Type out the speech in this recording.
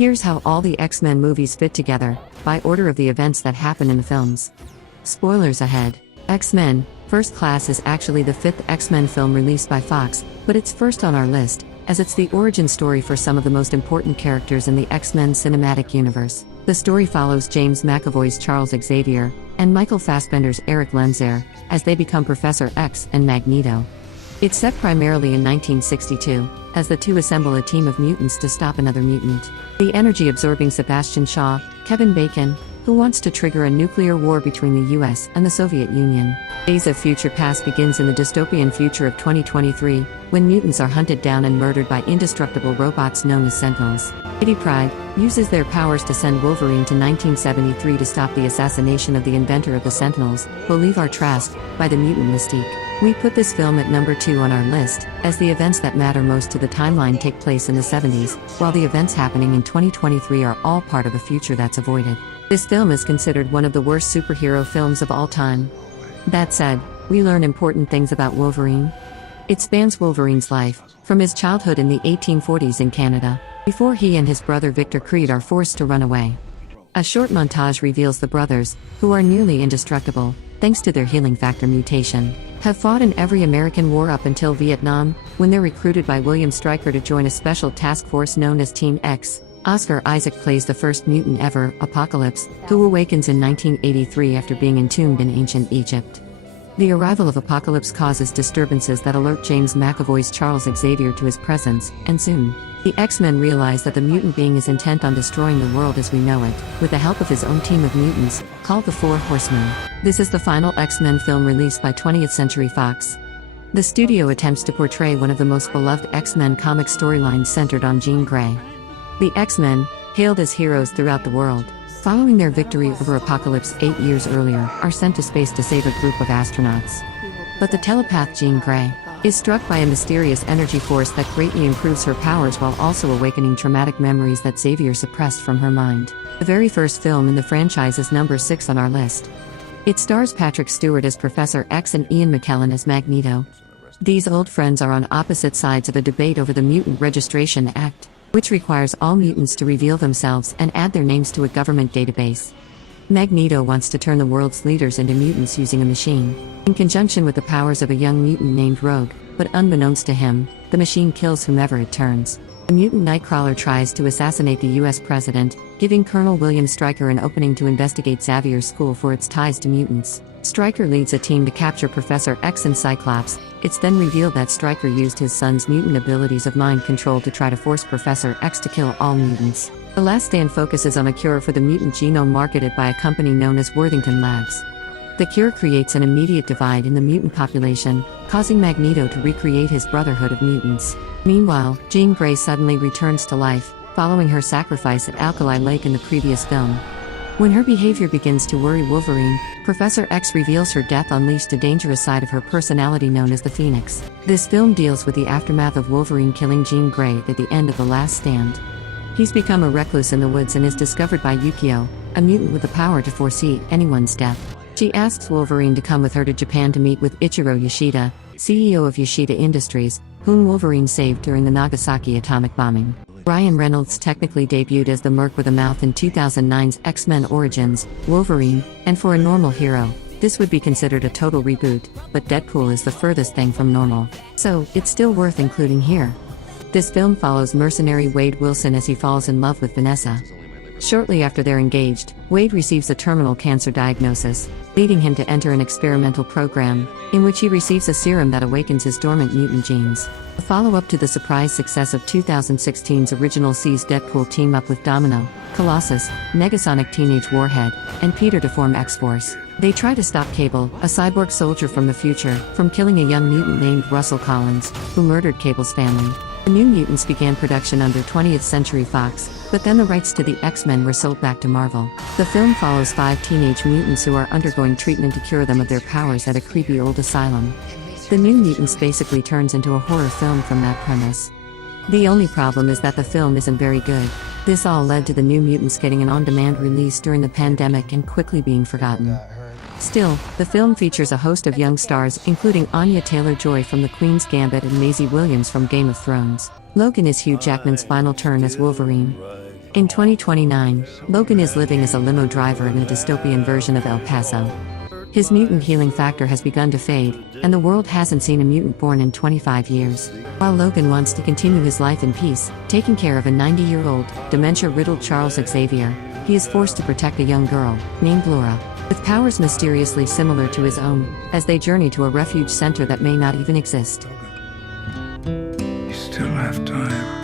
Here's how all the X-Men movies fit together, by order of the events that happen in the films. Spoilers ahead. X-Men: First Class is actually the fifth X-Men film released by Fox, but it's first on our list, as it's the origin story for some of the most important characters in the X-Men cinematic universe. The story follows James McAvoy's Charles Xavier, and Michael Fassbender's Eric Lenzer, as they become Professor X and Magneto. It's set primarily in 1962, as the two assemble a team of mutants to stop another mutant. The energy-absorbing Sebastian Shaw, Kevin Bacon, who wants to trigger a nuclear war between the US and the Soviet Union. Days of Future Past begins in the dystopian future of 2023, when mutants are hunted down and murdered by indestructible robots known as Sentinels. Kitty Pryde uses their powers to send Wolverine to 1973 to stop the assassination of the inventor of the Sentinels, Bolivar Trask, by the mutant Mystique. We put this film at number 2 on our list, as the events that matter most to the timeline take place in the 70s, while the events happening in 2023 are all part of a future that's avoided. This film is considered one of the worst superhero films of all time. That said, we learn important things about Wolverine. It spans Wolverine's life, from his childhood in the 1840s in Canada, before he and his brother Victor Creed are forced to run away. A short montage reveals the brothers, who are nearly indestructible, thanks to their healing factor mutation, have fought in every American war up until Vietnam, when they're recruited by William Stryker to join a special task force known as Team X. Oscar Isaac plays the first mutant ever, Apocalypse, who awakens in 1983 after being entombed in ancient Egypt. The arrival of Apocalypse causes disturbances that alert James McAvoy's Charles Xavier to his presence, and soon, the X-Men realize that the mutant being is intent on destroying the world as we know it, with the help of his own team of mutants, called the Four Horsemen. This is the final X-Men film released by 20th Century Fox. The studio attempts to portray one of the most beloved X-Men comic storylines centered on Jean Grey. The X-Men, hailed as heroes throughout the world, following their victory over Apocalypse 8 years earlier, are sent to space to save a group of astronauts. But the telepath Jean Grey is struck by a mysterious energy force that greatly improves her powers while also awakening traumatic memories that Xavier suppressed from her mind. The very first film in the franchise is number 6 on our list. It stars Patrick Stewart as Professor X and Ian McKellen as Magneto. These old friends are on opposite sides of a debate over the Mutant Registration Act, which requires all mutants to reveal themselves and add their names to a government database. Magneto wants to turn the world's leaders into mutants using a machine, in conjunction with the powers of a young mutant named Rogue, but unbeknownst to him, the machine kills whomever it turns. The mutant Nightcrawler tries to assassinate the US president, giving Colonel William Stryker an opening to investigate Xavier's school for its ties to mutants. Stryker leads a team to capture Professor X and Cyclops. It's then revealed that Stryker used his son's mutant abilities of mind control to try to force Professor X to kill all mutants. The last stand focuses on a cure for the mutant genome marketed by a company known as Worthington Labs. The cure creates an immediate divide in the mutant population, causing Magneto to recreate his Brotherhood of Mutants. Meanwhile, Jean Grey suddenly returns to life, following her sacrifice at Alkali Lake in the previous film. When her behavior begins to worry Wolverine, Professor X reveals her death unleashed a dangerous side of her personality known as the Phoenix. This film deals with the aftermath of Wolverine killing Jean Grey at the end of The Last Stand. He's become a recluse in the woods and is discovered by Yukio, a mutant with the power to foresee anyone's death. She asks Wolverine to come with her to Japan to meet with Ichiro Yoshida, CEO of Yoshida Industries, whom Wolverine saved during the Nagasaki atomic bombing. Ryan Reynolds technically debuted as the Merc with a Mouth in 2009's X-Men Origins, Wolverine, and for a normal hero, this would be considered a total reboot, but Deadpool is the furthest thing from normal, so it's still worth including here. This film follows mercenary Wade Wilson as he falls in love with Vanessa. Shortly after they're engaged, Wade receives a terminal cancer diagnosis, leading him to enter an experimental program, in which he receives a serum that awakens his dormant mutant genes. A follow-up to the surprise success of 2016's original sees Deadpool team up with Domino, Colossus, Negasonic Teenage Warhead, and Peter to form X-Force. They try to stop Cable, a cyborg soldier from the future, from killing a young mutant named Russell Collins, who murdered Cable's family. The New Mutants began production under 20th Century Fox, but then the rights to the X-Men were sold back to Marvel. The film follows 5 teenage mutants who are undergoing treatment to cure them of their powers at a creepy old asylum. The New Mutants basically turns into a horror film from that premise. The only problem is that the film isn't very good. This all led to the New Mutants getting an on-demand release during the pandemic and quickly being forgotten. Still, the film features a host of young stars including Anya Taylor-Joy from The Queen's Gambit and Maisie Williams from Game of Thrones. Logan is Hugh Jackman's final turn as Wolverine. In 2029, Logan is living as a limo driver in a dystopian version of El Paso. His mutant healing factor has begun to fade, and the world hasn't seen a mutant born in 25 years. While Logan wants to continue his life in peace, taking care of a 90-year-old, dementia-riddled Charles Xavier, he is forced to protect a young girl, named Laura, with powers mysteriously similar to his own, as they journey to a refuge center that may not even exist. You still have time.